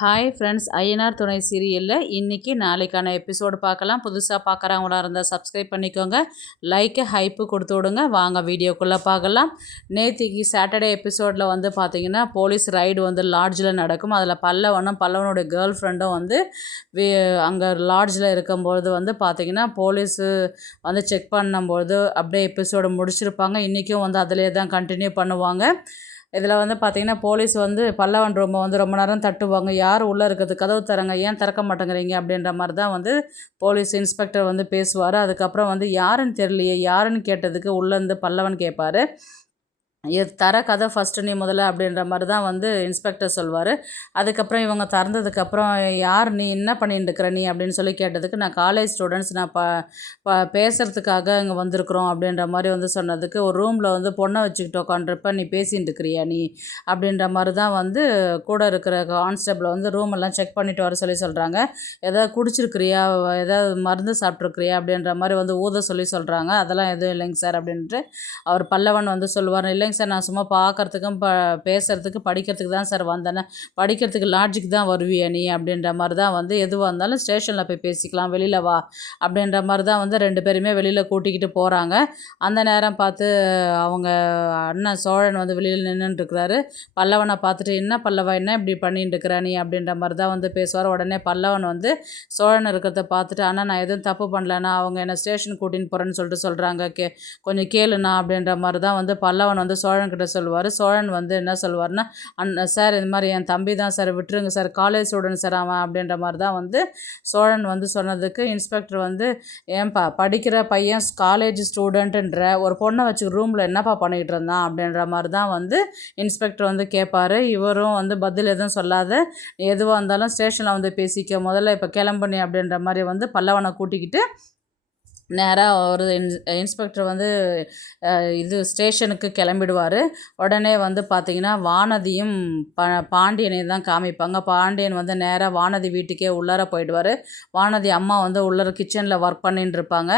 Hi friends, Ayyanar துணை சீரியலில் இன்றைக்கி நாளைக்கான எபிசோடு பார்க்கலாம். புதுசாக பார்க்குறவங்களா இருந்தால் சப்ஸ்கிரைப் பண்ணிக்கோங்க, லைக்கு ஹைப்பு கொடுத்து விடுங்க. வாங்க வீடியோக்குள்ளே பார்க்கலாம். நேற்றுக்கு சாட்டர்டே எபிசோடில் வந்து பார்த்திங்கன்னா போலீஸ் ரைடு வந்து லாட்ஜில் நடக்கும். அதில் பல்லவனுடைய கேர்ள் ஃப்ரெண்டும் வந்து அங்கே லாட்ஜில் இருக்கும்பொழுது வந்து பார்த்திங்கன்னா போலீஸு வந்து செக் பண்ணும்போது அப்படியே எபிசோடு முடிச்சிருப்பாங்க. இன்றைக்கும் வந்து அதிலே தான் கண்டினியூ பண்ணுவாங்க. இதில் வந்து பார்த்திங்கன்னா போலீஸ் வந்து பல்லவன் ரூமை வந்து ரொம்ப நேரம் தட்டுவாங்க. யார் உள்ளே இருக்கிறது, கதவு தரங்க, ஏன் திறக்க மாட்டேங்கிறீங்க அப்படின்ற மாதிரி தான் வந்து போலீஸ் இன்ஸ்பெக்டர் வந்து பேசுவார். அதுக்கப்புறம் வந்து யாருன்னு தெரியலையே, யாருன்னு கேட்டதுக்கு உள்ளேருந்து பல்லவன் கேட்பார். தர கதை ஃபஸ்ட்டு நீ முதல்ல அப்படின்ற மாதிரி தான் வந்து இன்ஸ்பெக்டர் சொல்வார். அதுக்கப்புறம் இவங்க திறந்ததுக்கப்புறம் யார் நீ என்ன பண்ணிட்டுருக்கிற நீ அப்படின்னு சொல்லி கேட்டதுக்கு நான் காலேஜ் ஸ்டூடெண்ட்ஸ் நான் பேசுகிறதுக்காக இங்கே வந்திருக்கிறோம் அப்படின்ற மாதிரி வந்து சொன்னதுக்கு ஒரு ரூமில் வந்து பொண்ணை வச்சுக்கிட்டு உட்காண்ட்ருப்ப நீ பேசிகிட்டு இருக்கிறியா நீ அப்படின்ற மாதிரி தான் வந்து கூட இருக்கிற கான்ஸ்டபிளை வந்து ரூம் எல்லாம் செக் பண்ணிட்டு வர சொல்கிறாங்க. எதாவது குடிச்சிருக்கிறியா, ஏதாவது மருந்து சாப்பிட்ருக்கிறியா அப்படின்ற மாதிரி வந்து ஊத சொல்கிறாங்க. அதெல்லாம் எதுவும் இல்லைங்க சார் அப்படின்ட்டு அவர் பல்லவன் வந்து சொல்லுவார். இல்லை சார், நான் சும்மா பார்க்குறதுக்கும் பேசுகிறதுக்கு படிக்கிறதுக்கு தான் சார் வந்தேன். படிக்கிறதுக்கு லாட்ஜுக்கு தான் வருவியா நீ அப்படின்ற மாதிரி தான் வந்து எதுவாக இருந்தாலும் ஸ்டேஷனில் போய் பேசிக்கலாம், வெளியில் வா அப்படின்ற மாதிரி தான் வந்து ரெண்டு பேருமே வெளியில் கூட்டிக்கிட்டு போகிறாங்க. அந்த நேரம் பார்த்து அவங்க அண்ணன் சோழன் வந்து வெளியில் நின்றுட்டுருக்கிறாரு. பல்லவனை பார்த்துட்டு என்ன பல்லவா, என்ன இப்படி பண்ணிட்டு இருக்கிற நீ அப்படின்ற மாதிரி தான் வந்து பேசுவார். உடனே பல்லவன் வந்து சோழன் இருக்கிறத பார்த்துட்டு அண்ணா நான் எதுவும் தப்பு பண்ணலண்ணா, அவங்க என்ன ஸ்டேஷன் கூட்டின்னு போகிறேன்னு சொல்லிட்டு சொல்கிறாங்க, கொஞ்சம் கேளுண்ணா அப்படின்ற மாதிரி தான் வந்து பல்லவன் வந்து சோழன்கிட்ட சொல்லுவார். சோழன் வந்து என்ன சொல்லுவார்னா, சார் இது மாதிரி என் தம்பி தான் சார், விட்டுருங்க சார், காலேஜ் ஸ்டூடெண்ட் சார் அவன் அப்படின்ற மாதிரி தான் வந்து சோழன் வந்து சொன்னதுக்கு இன்ஸ்பெக்டர் வந்து ஏன்பா படிக்கிற பையன் காலேஜ் ஸ்டூடெண்ட்டுன்ற ஒரு பொண்ணை வச்சு ரூமில் என்னப்பா பண்ணிக்கிட்டு இருந்தான் அப்படின்ற மாதிரி தான் வந்து இன்ஸ்பெக்டர் வந்து கேட்பார். இவரும் வந்து பதில் எதுவும் சொல்லாத எதுவாக இருந்தாலும் ஸ்டேஷனில் வந்து பேசிக்க, முதல்ல இப்போ கிளம்புனி அப்படின்ற மாதிரி வந்து பல்லவனை கூட்டிக்கிட்டு நேராக ஒரு இன்ஸ்பெக்டர் வந்து இது ஸ்டேஷனுக்கு கிளம்பிடுவார். உடனே வந்து பார்த்திங்கன்னா வானதியும் பாண்டியனையும் தான் காமிப்பாங்க. பாண்டியன் வந்து நேராக வானதி வீட்டுக்கே உள்ளார போயிடுவார். வானதி அம்மா வந்து உள்ளார கிச்சனில் ஒர்க் பண்ணிட்டு இருப்பாங்க.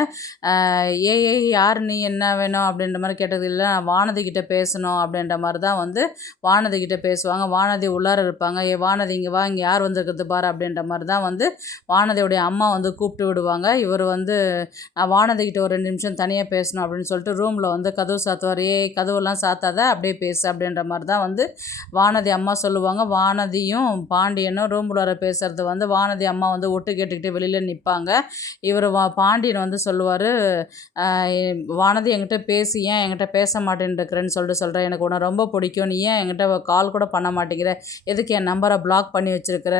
யார் நீ, என்ன வேணும் அப்படின்ற மாதிரி கேட்டது இல்லை, நான் வானதி கிட்டே பேசணும் அப்படின்ற மாதிரி தான் வந்து வானதி கிட்டே பேசுவாங்க. வானதி உள்ளார இருப்பாங்க. வானதி இங்கே வா, இங்கே யார் வந்துருக்குது பாரு அப்படின்ற மாதிரி தான் வந்து வானதியோடைய அம்மா வந்து கூப்பிட்டு விடுவாங்க. இவர் வந்து நான் வானதிக்கிட்ட ஒரு 2 நிமிஷம் தனியாக பேசணும் அப்படின்னு சொல்லிட்டு ரூமில் வந்து கதவு சாத்துவார். கதவுலாம் சாத்தாத, அப்படியே பேசு அப்படின்ற மாதிரி தான் வந்து வானதி அம்மா சொல்லுவாங்க. வானதியும் பாண்டியனும் ரூமில் வர பேசுகிறது வந்து வானதி அம்மா வந்து ஒட்டு கேட்டுக்கிட்டு வெளியில் நிற்பாங்க. இவர் பாண்டியன் வந்து சொல்லுவார், வானதி என்கிட்ட பேசி ஏன் என்கிட்ட பேச மாட்டேன்ருக்கிறேன்னு சொல்கிறேன், எனக்கு உன்னை ரொம்ப பிடிக்கும், நீ ஏன் என்கிட்ட கால் கூட பண்ண மாட்டேங்கிற, எதுக்கு என் நம்பரை பிளாக் பண்ணி வச்சுருக்கிற,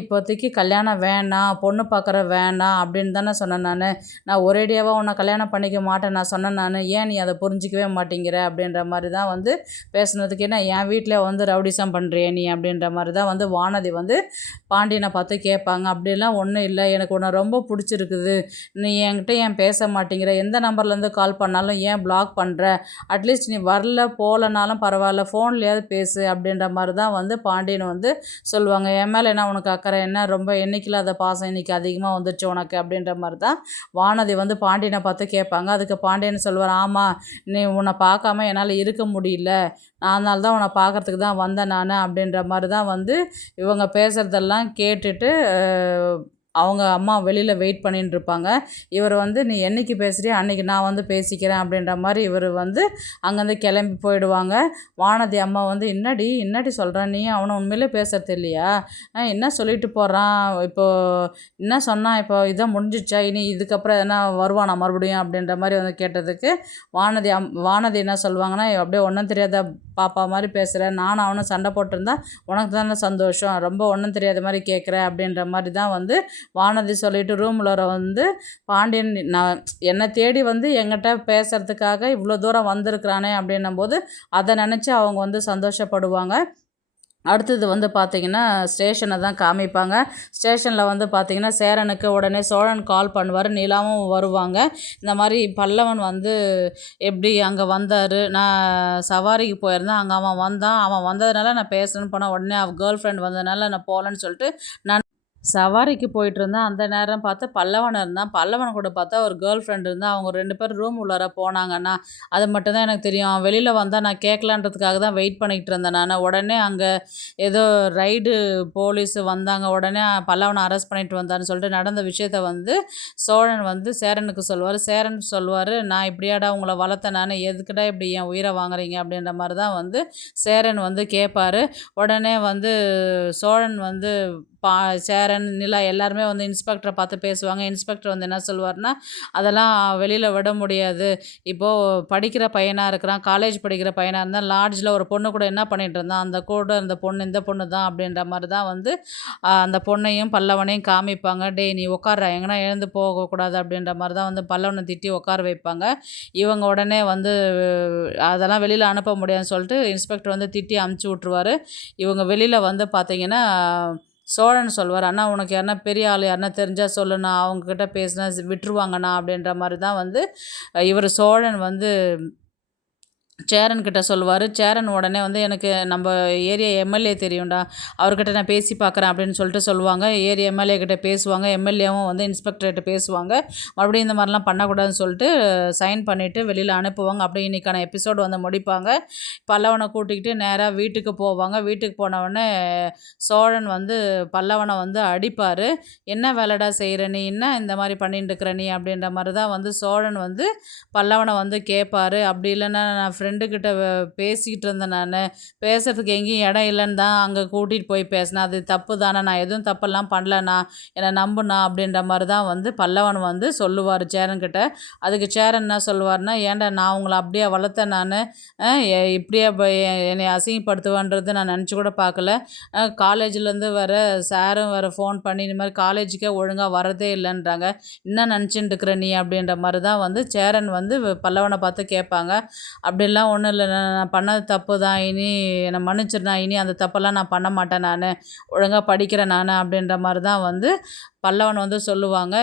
இப்போதைக்கு கல்யாணம் வேணாம், பொண்ணு பார்க்குற வேணாம் அப்படின்னு தானே சொன்னேன். நான் ஒரேடியாவாக உன்னை கல்யாணம் பண்ணிக்க மாட்டேன் நான் சொன்னேன். ஏன் நீ அதை புரிஞ்சிக்கவே மாட்டேங்கிற அப்படின்ற மாதிரி தான் வந்து பேசுனதுக்கு, என்ன என் வீட்டில் வந்து ரவுடிசம் பண்ணுறிய நீ அப்படின்ற மாதிரி தான் வந்து வானதி வந்து பாண்டியனை பார்த்து கேட்பாங்க. அப்படிலாம் ஒன்றும் இல்லை, எனக்கு உன்னை ரொம்ப பிடிச்சிருக்குது, நீ என்கிட்ட ஏன் பேச மாட்டேங்கிற, எந்த நம்பர்லேருந்து கால் பண்ணாலும் ஏன் பிளாக் பண்ணுற, அட்லீஸ்ட் நீ வரல போகலனாலும் பரவாயில்ல ஃபோன்லேயாவது பேசு அப்படின்ற மாதிரி தான் வந்து பாண்டியன் வந்து சொல்லுவாங்க. என் மேலே என்ன உனக்கு அக்கறை, என்ன ரொம்ப என்னைக்கில்லாத பாசம் இன்றைக்கி அதிகமாக வந்துடுச்சு உனக்கு அப்படின்ற மாதிரி தான் வானதி வந்து பாண்டியனை பார்த்து கேட்பாங்க. அதுக்கு பாண்டியன் சொல்லுவார், ஆமாம் நீ உன்னை பார்க்காம என்னால் இருக்க முடியல, அதனால தான் உன்னை பார்க்குறதுக்கு தான் வந்தேன் நான் அப்படின்ற மாதிரி தான் வந்து இவங்க பேசுகிறதெல்லாம் கேட்டுட்டு அவங்க அம்மா வெளியில் வெயிட் பண்ணிட்டு இருப்பாங்க. இவர் வந்து நீ என்றைக்கு பேசுகிறியோ அன்றைக்கி நான் வந்து பேசிக்கிறேன் அப்படின்ற மாதிரி இவர் வந்து அங்கேருந்து கிளம்பி போயிடுவாங்க. வானதி அம்மா வந்து என்னடி சொல்கிறான், நீ அவனை உண்மையிலே பேசுறது இல்லையா, என்ன சொல்லிட்டு போகிறான், இப்போது என்ன சொன்னான், இப்போ இதான் முடிஞ்சிச்சா, இனி இதுக்கப்புறம் எதனா வருவானா மறுபடியும் அப்படின்ற மாதிரி வந்து கேட்டதுக்கு வானதி என்ன சொல்லுவாங்கன்னா, அப்படியே ஒன்றும் தெரியாத பாப்பா மாதிரி பேசுகிறேன், நானும் அவனும் சண்டை போட்டிருந்தா உனக்கு தானே சந்தோஷம், ரொம்ப ஒன்றும் தெரியாத மாதிரி கேட்குற அப்படின்ற மாதிரி தான் வந்து வானதி சொல்லிட்டு ரூமில் வந்து பாண்டியன் நான் என்னை தேடி வந்து என்கிட்ட பேசுகிறதுக்காக இவ்வளோ தூரம் வந்திருக்கிறானே அப்படின்னும் போது அதை நினச்சி அவங்க வந்து சந்தோஷப்படுவாங்க. அடுத்தது வந்து பார்த்திங்கன்னா ஸ்டேஷனை தான் காமிப்பாங்க. ஸ்டேஷனில் வந்து பார்த்திங்கன்னா சேரனுக்கு உடனே சோழன் கால் பண்ணுவார். நிலாவும் வருவாங்க. இந்த மாதிரி பல்லவன் வந்து எப்படி அங்கே வந்தார், நான் சவாரிக்கு போயிருந்தேன், அங்கே அவன் வந்ததுனால நான் பேசுகிறேன்னு போனேன், உடனே அவன் கேர்ள் ஃப்ரெண்ட் வந்ததுனால நான் போகலன்னு சொல்லிட்டு நான் சவாரிக்கு போயிட்டுருந்தேன். அந்த நேரம் பார்த்து பல்லவன் இருந்தான். பல்லவன் கூட பார்த்தா ஒரு கேர்ள் ஃப்ரெண்ட் இருந்தா. அவங்க 2 பேரும் ரூம் உள்ளார போனாங்கன்னா, அது மட்டும் தான் எனக்கு தெரியும். அவன் வெளியில வந்தா நான் கேட்கலான்றதுக்காக தான் வெயிட் பண்ணிக்கிட்டு இருந்தேன் நானு. உடனே அங்க ஏதோ ரைடு போலீஸ் வந்தாங்க. உடனே பல்லவன அரெஸ்ட் பண்ணிட்டு வந்தாருன்னு சொல்லிட்டு நடந்த விஷயத்த வந்து சோழன் வந்து சேரனுக்கு சொல்லுவாரு. சேரன் சொல்லுவாரு, "நான் இப்படியாடா உங்கள வளர்த்தேன் நானு. எதுக்குடா இப்படி என் உயிர வாங்குறீங்க?" அப்படின்ற மாரி தான் வந்து சேரன் வந்து கேட்பாரு. உடனே வந்து சோழன் வந்து சேரன், நிலா எல்லாருமே வந்து இன்ஸ்பெக்டரை பார்த்து பேசுவாங்க. இன்ஸ்பெக்டர் வந்து என்ன சொல்லுவாருன்னா, "அதெல்லாம் வெளியில விட முடியாது. இப்போ படிக்கிற பையனா இருக்கிறான். காலேஜ் படிக்கிற பையனா இருந்தா லாட்ஜ்ல ஒரு பொண்ணு கூட என்ன பண்ணிட்டு இருந்தான்? அந்த கூட இருந்த பொண்ணு இந்த பொண்ணு தான்." அப்படின்ற மாரி தான் வந்து அந்த பொண்ணையும் பல்லவனையும் காமிப்பாங்க. "டேய் நீ உட்கார்றா, எங்கனா எழுந்து போகக்கூடாது." அப்படின்ற மாரி தான் வந்து பல்லவன திட்டி உட்கார வைப்பாங்க. இவங்க உடனே வந்து அதெல்லாம் வெளியில அனுப்ப முடியாதுன்னு சொல்லிட்டு இன்ஸ்பெக்டர் வந்து திட்டி அனுப்பிச்சு விட்டுருவாரு. இவங்க வெளியில வந்து பார்த்தீங்கன்னா, சோழன் சொல்வார், "அண்ணா உனக்கு யாருனா பெரிய ஆள் யாருனா தெரிஞ்சா சொல்லுண்ணா, அவங்கக்கிட்ட பேசினா விட்டுருவாங்கண்ணா." அப்படின்ற மாதிரி தான் வந்து இவர் சோழன் வந்து சேரன் கிட்ட சொல்லுவார். சேரன் உடனே வந்து, "எனக்கு நம்ம ஏரியா எம்எல்ஏ தெரியும்டா, அவர்கிட்ட நான் பேசி பார்க்குறேன்." அப்படின்னு சொல்லிட்டு சொல்லுவாங்க. ஏரியா எம்எல்ஏ கிட்ட பேசுவாங்க. எம்எல்ஏவும் வந்து இன்ஸ்பெக்டர்கிட்ட பேசுவாங்க. மறுபடியும் இந்த மாதிரிலாம் பண்ணக்கூடாதுன்னு சொல்லிட்டு சைன் பண்ணிவிட்டு வெளியில் அனுப்புவாங்க. அப்படியே இன்றைக்கான எபிசோடு வந்து முடிப்பாங்க. பல்லவனை கூட்டிக்கிட்டு நேராக வீட்டுக்கு போவாங்க. வீட்டுக்கு போனவுடனே சோழன் வந்து பல்லவனை வந்து அடிப்பார். "என்ன வேலைடா செய்கிற நீ? என்ன இந்த மாதிரி பண்ணிட்டு இருக்கிற நீ?" அப்படின்ற மாதிரி தான் வந்து சோழன் வந்து பல்லவனை வந்து கேட்பார். அப்படி இல்லைன்னா, "நான் ஃப்ரெண்டுக்கிட்ட பேசிக்கிட்டு இருந்தேன் நானு. பேசுறதுக்கு எங்கேயும் இடம் இல்லைன்னு தான் அங்கே கூட்டிகிட்டு போய் பேசினேன். அது தப்பு தானே. நான் எதுவும் தப்பெல்லாம் பண்ணலண்ணா. என்னை நம்புண்ணா." அப்படின்ற மாதிரி தான் வந்து பல்லவன் வந்து சொல்லுவார் சேரன்கிட்ட. அதுக்கு சேரன் என்ன சொல்லுவார்னா, "ஏன்டா நான் உங்களை அப்படியே வளர்த்தேன் நானு. இப்படியே என்னை அசிங்கப்படுத்துவேன்றது நான் நினச்சி கூட பார்க்கல. காலேஜ்லேருந்து வேற சாரும் வேறு ஃபோன் பண்ணி இந்த மாதிரி காலேஜுக்கே ஒழுங்காக வரதே இல்லைன்றாங்க. என்ன நினச்சிட்டு இருக்கிற நீ?" அப்படின்ற மாதிரி தான் வந்து சேரன் வந்து பல்லவனை பார்த்து கேட்பாங்க. "அப்படிலாம் ஒன்றும் இல்லை, நான் பண்ணது தப்பு தான். இனி என்னை மன்னிச்சிடுண்ணா. இனி அந்த தப்பெல்லாம் நான் பண்ண மாட்டேன் நானு. ஒழுங்காக படிக்கிறேன் நானு." அப்படின்ற மாதிரி தான் வந்து பல்லவன் வந்து சொல்லுவாங்க.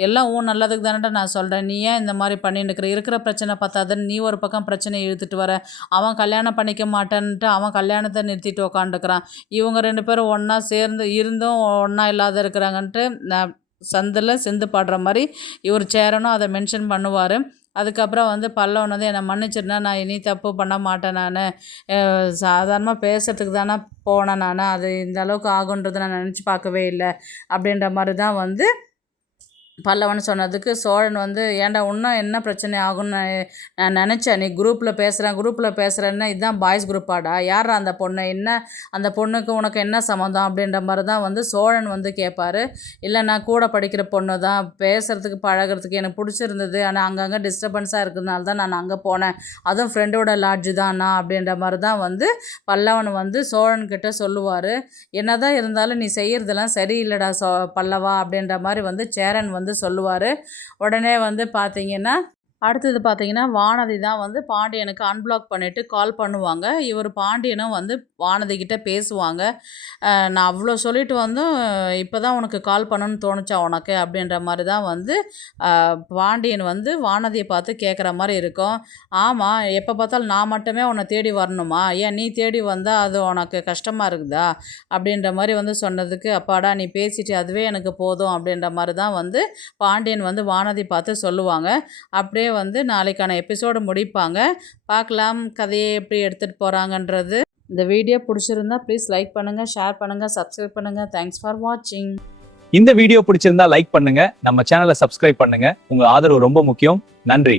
"எல்லாம் உன் நல்லதுக்கு தானடா நான் சொல்கிறேன். நீ ஏன் இந்த மாதிரி பண்ணின்னு இருக்கிற? இருக்கிற பிரச்சனை பத்தாதுன்னு நீ ஒரு பக்கம் பிரச்சனையை இழுத்துட்டு வர. அவன் கல்யாணம் பண்ணிக்க மாட்டேன்ட்டு அவன் கல்யாணத்தை நிறுத்திட்டு உக்காந்துக்கிறான். இவங்க 2 பேரும் ஒன்றா சேர்ந்து இருந்தும் ஒன்றா இல்லாத இருக்கிறாங்கன்ட்டு." நான் சந்தில் சிந்து பாடுற மாதிரி இவர் சேரனும் அதை மென்ஷன் பண்ணுவார். அதுக்கப்புறம் வந்து பல்லவன் வந்து, "என்னை மன்னிச்சிடுனா, நான் இனி தப்பு பண்ண மாட்டேன் நானு. சாதாரணமாக பேசுறதுக்கு தானே போனேன் நானு. அது இந்த அளவுக்கு ஆகுன்றதை நான் நினச்சி பார்க்கவே இல்லை." அப்படின்ற மாதிரி தான் வந்து பல்லவன் சொன்னதுக்கு சோழன் வந்து, "ஏன்டா இன்னும் என்ன பிரச்சனை ஆகும்னு நான் நினச்சேன். நீ குரூப்பில் பேசுகிறேன்னா இதுதான் பாய்ஸ் குரூப்பாடா? யாரா அந்த பொண்ணு? என்ன அந்த பொண்ணுக்கு உனக்கு என்ன சம்மந்தம்?" அப்படின்ற மாதிரி தான் வந்து சோழன் வந்து கேட்பார். "இல்லை, நான் கூட படிக்கிற பொண்ணு தான். பேசுகிறதுக்கு பழகிறதுக்கு எனக்கு பிடிச்சிருந்தது. ஆனால் அங்கங்கே டிஸ்டர்பன்ஸாக இருக்கிறதுனால தான் நான் அங்கே போனேன். அதுவும் ஃப்ரெண்டோட லாட்ஜு தான்ண்ணா." அப்படின்ற மாதிரி தான் வந்து பல்லவன் வந்து சோழன்கிட்ட சொல்லுவார். "என்னதான் இருந்தாலும் நீ செய்கிறதெல்லாம் சரியில்லைடா பல்லவா." அப்படின்ற மாதிரி வந்து சேரன் வந்து சொல்லுவார். உடனே வந்து பார்த்தீங்கன்னா, அடுத்தது பார்த்தீங்கன்னா, வானதி தான் வந்து பாண்டியனுக்கு அன்பிளாக் பண்ணிவிட்டு கால் பண்ணுவாங்க. இவர் பாண்டியனும் வந்து வானதி கிட்ட பேசுவாங்க. "நான் அவ்வளோ சொல்லிட்டு வந்தும் இப்போ தான் உனக்கு கால் பண்ணணும்னு தோணுச்சா உனக்கு?" அப்படின்ற மாதிரி தான் வந்து பாண்டியன் வந்து வானதியை பார்த்து கேட்குற மாதிரி இருக்கும். "ஆமாம், எப்போ பார்த்தாலும் நான் மட்டுமே உன்னை தேடி வரணுமா? ஏன் நீ தேடி வந்தால் அது உனக்கு கஷ்டமாக இருக்குதா?" அப்படின்ற மாதிரி வந்து சொன்னதுக்கு, "அப்பாடா நீ பேசிட்டு அதுவே எனக்கு போதும்." அப்படின்ற மாதிரி தான் வந்து பாண்டியன் வந்து வானதி பார்த்து சொல்லுவாங்க. அப்படியே வந்து நாளைக்கான எபிசோடு முடிப்பாங்க. பார்க்கலாம் கதையை எப்படி எடுத்துகிட்டு போகிறாங்கன்றது. இந்த வீடியோ பிடிச்சிருந்தா ப்ளீஸ் லைக் பண்ணுங்கள், ஷேர் பண்ணுங்கள், சப்ஸ்கிரைப் பண்ணுங்கள். தேங்க்ஸ் ஃபார் வாட்சிங். இந்த வீடியோ பிடிச்சிருந்தா லைக் பண்ணுங்க, நம்ம சேனலை சப்ஸ்கிரைப் பண்ணுங்க. உங்க ஆதரவு ரொம்ப முக்கியம். நன்றி.